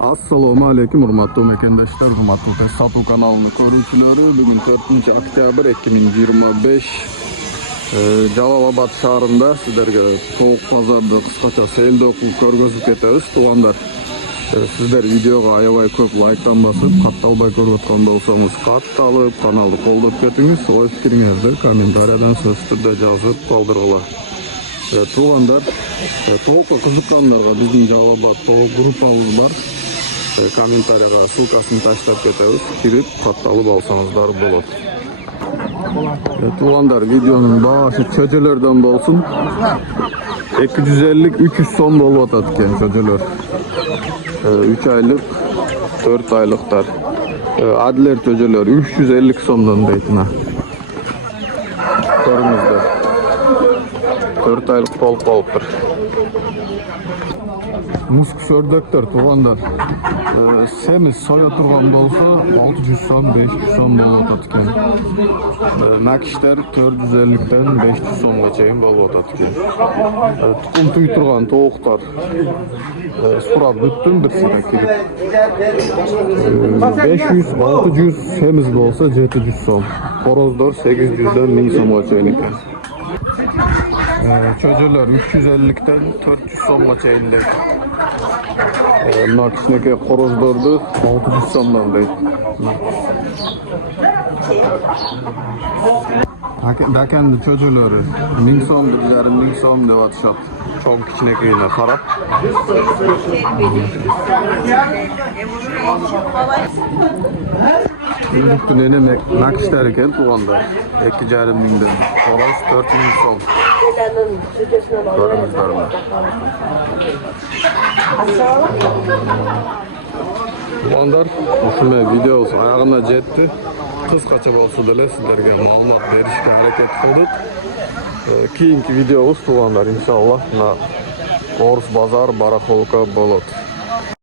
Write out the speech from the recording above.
Assalomu alaykum, hurmatli mekendaşlar, hurmatli test satуу kanalının ko'ruvchilari. Bugun 4-oktyabr 2025 Jalolobod shahrida sizlarga tovuq bozorida qisqacha seyldi qilib ko'rsatib ketamiz. Tuğanlar, sizlar videoga ayabay ko'p like'dan basıp, qattalbay ko'rayotgan bo'lsangiz qattalib, kanalni qo'llab ketingiz. O'z fikringizni kommentariyadan so'z turda yozib qoldiringlar. Tuğanlar, tovuqqa qiziqqanlarga bizning Jalolobod tovuq gruppamiz var. Kommentariyaga ссылкасын tashlab ketamiz. Kirib qattalib olsangizlar bo'ladi. Tuğanlar, videonun başı çoculardan olsun. 250-300 so'm bo'lib o'tadigan çocular. 3 aylık, 4 aylıklar. Adler çocular 350 so'mdan deytina. Ko'ringizlar. 4 aylık to'liq bo'libdir. Musk ördekler tuğanlar. Semiz soya turgan bolsa 600 so'm, 500 so'm bo'lib o'tadigan. Nakishlar 450'den 500 so'mgacha bo'lib o'tadigan. Tuxum tuy turgan tovuqlar surab bitdim bir sıra kirib. 500-600 semiz bolsa 700 so'm. Xorozlar 800'den 1000 so'mgacha ekan. Çocular 350'den 400 so'mgacha inler. Nakişneki xorozlardı 600 so'mdan deydi. Dakendi çocuları 1000 so'm, 1000 so'm deb atışat. Çok kichkinagina qarab. Bütün ene nakişler ekan tuğanda. 2,5 mingdan. Xoroz 4000 so'm. Ko'ringizlarmi? Tuğanlar, shunday videomiz oyog'ina jetdi. Qisqacha bo'lsa da sizlarga ma'lumot berishga harakat qildik. Keyingi videomiz tuğanlar inshaalloh O'rs bozor baraxolka bo'ladi.